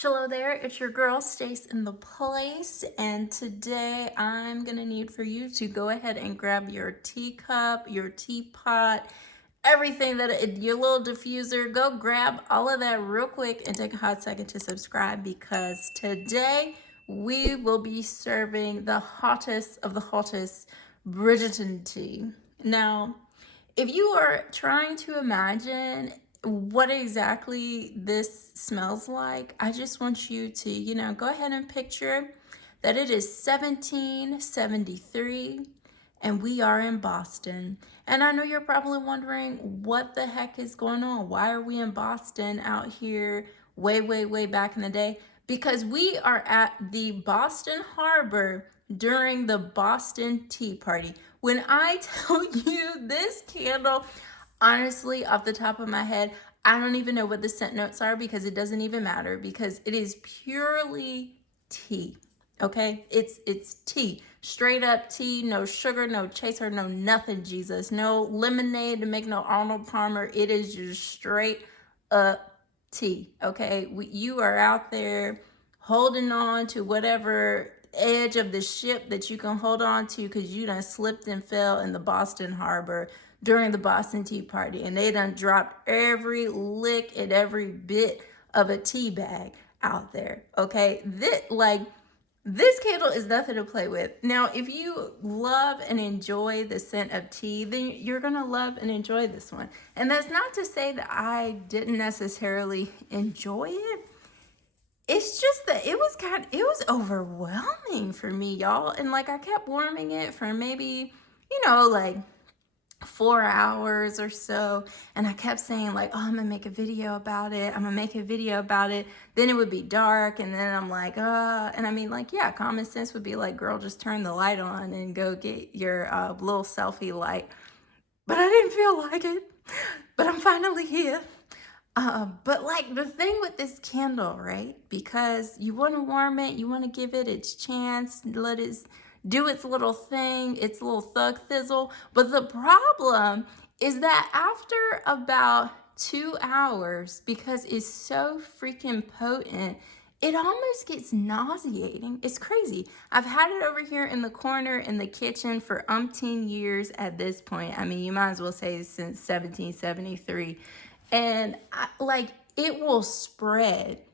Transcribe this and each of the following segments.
Hello there, it's your girl Stace in the place, and today I'm gonna need for you to go ahead and grab your teacup, your teapot, everything your little diffuser. Go grab all of that real quick and take a hot second to subscribe, because today we will be serving the hottest of the hottest Bridgerton tea. Now, if you are trying to imagine what exactly this smells like, I just want you to, go ahead and picture that it is 1773 and we are in Boston. And I know you're probably wondering what the heck is going on. Why are we in Boston out here way, way, way back in the day? Because we are at the Boston Harbor during the Boston Tea Party. When I tell you this candle, honestly, off the top of my head, I don't even know what the scent notes are, because it doesn't even matter, because it is purely tea. Okay, it's tea, straight up tea, no sugar, no chaser, no nothing, Jesus, no lemonade to make no Arnold Palmer. It is just straight up tea. Okay, you are out there holding on to whatever edge of the ship that you can hold on to, because you done slipped and fell in the Boston Harbor during the Boston Tea Party, and they done dropped every lick and every bit of a tea bag out there. Okay, this candle is nothing to play with. Now, if you love and enjoy the scent of tea, then you're gonna love and enjoy this one. And that's not to say that I didn't necessarily enjoy it. It's just that it was overwhelming for me, y'all. And like, I kept warming it for maybe, like 4 hours or so, and I kept saying like, oh, I'm gonna make a video about it, then it would be dark, and then I'm like, and I mean, like, yeah, common sense would be like, girl, just turn the light on and go get your little selfie light. But I didn't feel like it. But I'm finally here. But like, the thing with this candle, right? Because you want to warm it, you want to give it its chance, let it do its little thing, its little thug thizzle. But the problem is that after about 2 hours, because it's so freaking potent, it almost gets nauseating. It's crazy. I've had it over here in the corner in the kitchen for umpteen years at this point. I mean, you might as well say since 1773. And it will spreads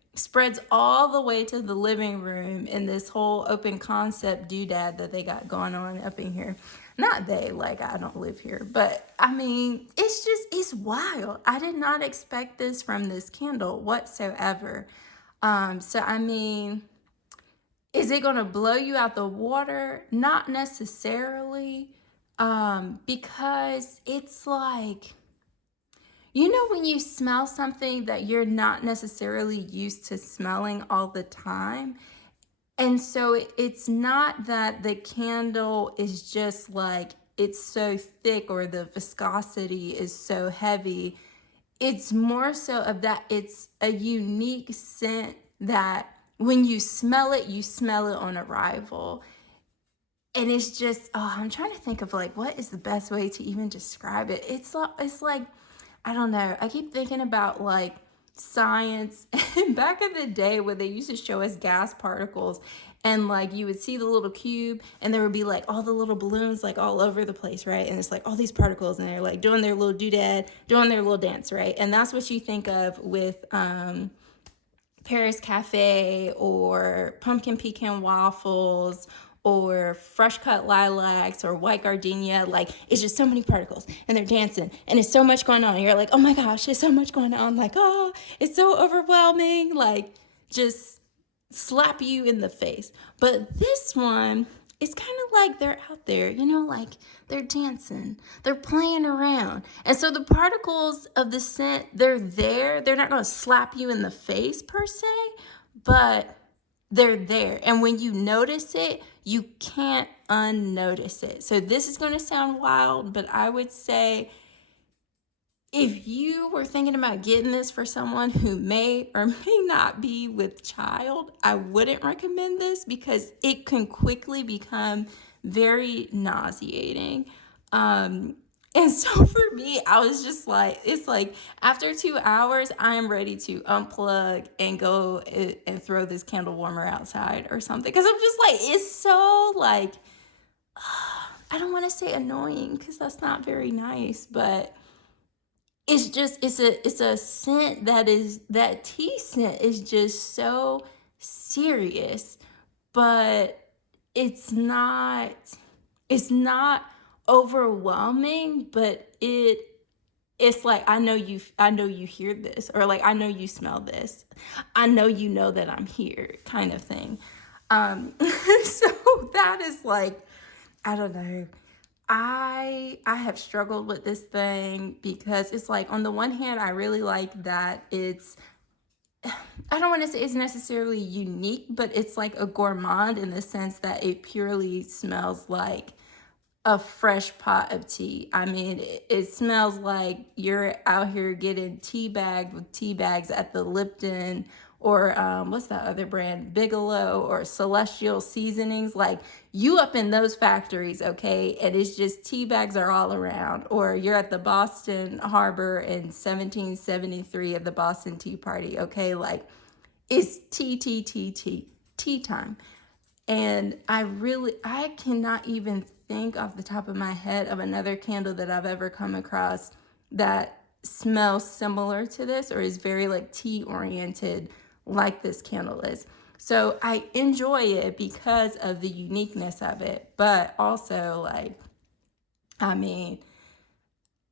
all the way to the living room in this whole open concept doodad that they got going on up in here. Not they, like, I don't live here, but I mean, it's wild. I did not expect this from this candle whatsoever. So I mean, is it gonna blow you out the water? Not necessarily, because it's like, when you smell something that you're not necessarily used to smelling all the time. And so it's not that the candle is just like, it's so thick or the viscosity is so heavy. It's more so of that it's a unique scent that when you smell it on arrival. And it's just, I'm trying to think of like, what is the best way to even describe it? It's like, I don't know. I keep thinking about like science and back in the day when they used to show us gas particles, and like you would see the little cube and there would be like all the little balloons like all over the place, right? And it's like all these particles and they're like doing their little doodad, doing their little dance, right? And that's what you think of with Paris Cafe or pumpkin pecan waffles or fresh cut lilacs or white gardenia. Like, it's just so many particles and they're dancing and it's so much going on. And you're like, oh my gosh, there's so much going on. Like, oh, it's so overwhelming. Like, just slap you in the face. But this one, it's kind of like they're out there, like they're dancing, they're playing around. And so the particles of the scent, they're there. They're not going to slap you in the face per se, but they're there. And when you notice it, you can't unnotice it. So this is going to sound wild, but I would say if you were thinking about getting this for someone who may or may not be with child, I wouldn't recommend this because it can quickly become very nauseating. And so for me, I was just like, it's like after 2 hours, I am ready to unplug and go and throw this candle warmer outside or something. Cause I'm just like, it's so like, I don't want to say annoying because that's not very nice, but it's just, it's a scent that tea scent is just so serious, but it's not, it's not overwhelming, but it's like I know you hear this, or like I know you smell this, I know you know that I'm here, kind of thing. So that is like, I don't know, I have struggled with this thing because it's like on the one hand I really like that it's, I don't want to say it's necessarily unique, but it's like a gourmand in the sense that it purely smells like a fresh pot of tea. I mean, it smells like you're out here getting tea bagged with tea bags at the Lipton or what's that other brand? Bigelow or Celestial Seasonings. Like you up in those factories, okay? And it's just tea bags are all around. Or you're at the Boston Harbor in 1773 at the Boston Tea Party, okay? Like it's tea time. And I cannot even think off the top of my head of another candle that I've ever come across that smells similar to this or is very like tea oriented like this candle is. So I enjoy it because of the uniqueness of it, but also like, I mean,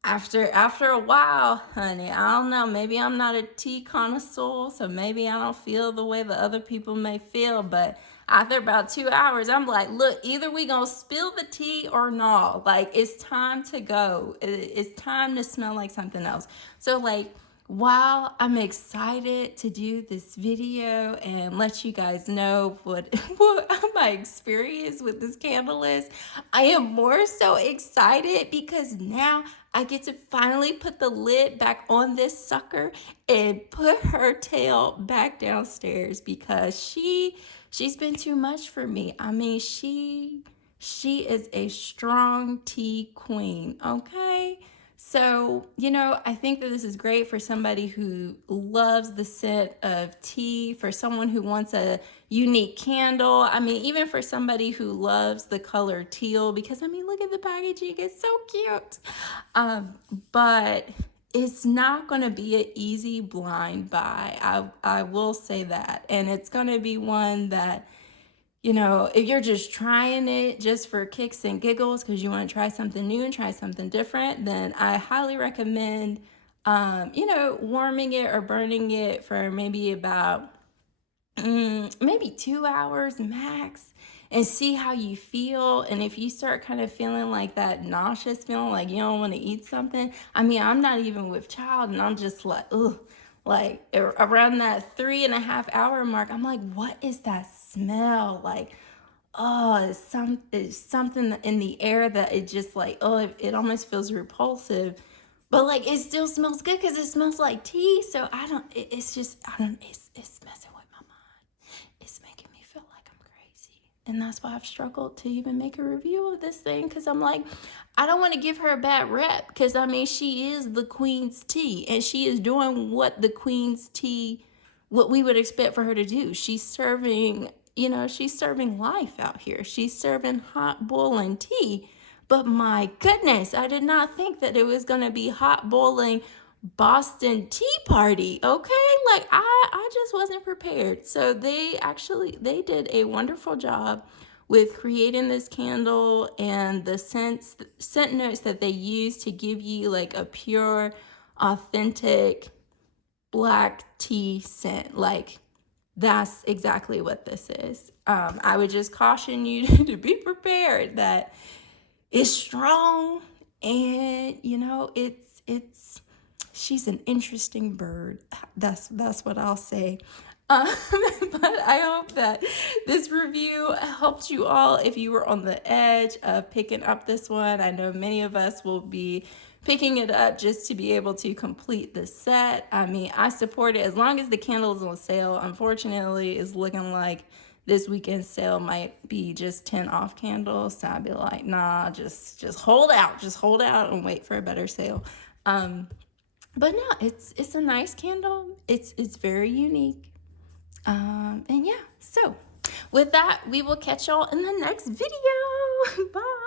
after a while, honey, I don't know, maybe I'm not a tea connoisseur, so maybe I don't feel the way the other people may feel, but after about 2 hours, I'm like, look, either we gonna spill the tea or not. Like, it's time to go. It's time to smell like something else. So like, while I'm excited to do this video and let you guys know what my experience with this candle is, I am more so excited because now I get to finally put the lid back on this sucker and put her tail back downstairs because she's been too much for me. I mean, she is a strong tea queen, okay? So, I think that this is great for somebody who loves the scent of tea, for someone who wants a unique candle. I mean, even for somebody who loves the color teal, because I mean, look at the packaging, it's so cute. But it's not going to be an easy blind buy. I will say that. And it's going to be one that, if you're just trying it just for kicks and giggles because you want to try something new and try something different, then I highly recommend, warming it or burning it for maybe about maybe 2 hours max and see how you feel. And if you start kind of feeling like that nauseous feeling, like you don't want to eat something, I mean, I'm not even with child and I'm just like, ugh. Like around that 3.5 hour mark, I'm like, what is that smell? Like, oh, it's something in the air that it just like, oh, it almost feels repulsive. But like, it still smells good because it smells like tea. So it's just, it's messing with my mind. It's making me feel like I'm crazy. And that's why I've struggled to even make a review of this thing because I'm like, I don't want to give her a bad rep because I mean, she is the queen's tea and she is doing what the queen's tea, what we would expect for her to do. She's serving life out here. She's serving hot boiling tea. But my goodness, I did not think that it was going to be hot boiling Boston Tea Party, okay? Like I just wasn't prepared. So they did a wonderful job with creating this candle and the scent notes that they use to give you like a pure, authentic black tea scent. Like that's exactly what this is. I would just caution you to be prepared that it's strong and she's an interesting bird. That's what I'll say. But I hope that this review helped you all if you were on the edge of picking up this one. I know many of us will be picking it up just to be able to complete the set. I mean, I support it as long as the candle is on sale. Unfortunately, it's looking like this weekend sale might be just 10 off candles. So I'd be like, nah, just hold out. Just hold out and wait for a better sale. But no, it's a nice candle. It's very unique. And yeah, so with that, we will catch y'all in the next video. Bye.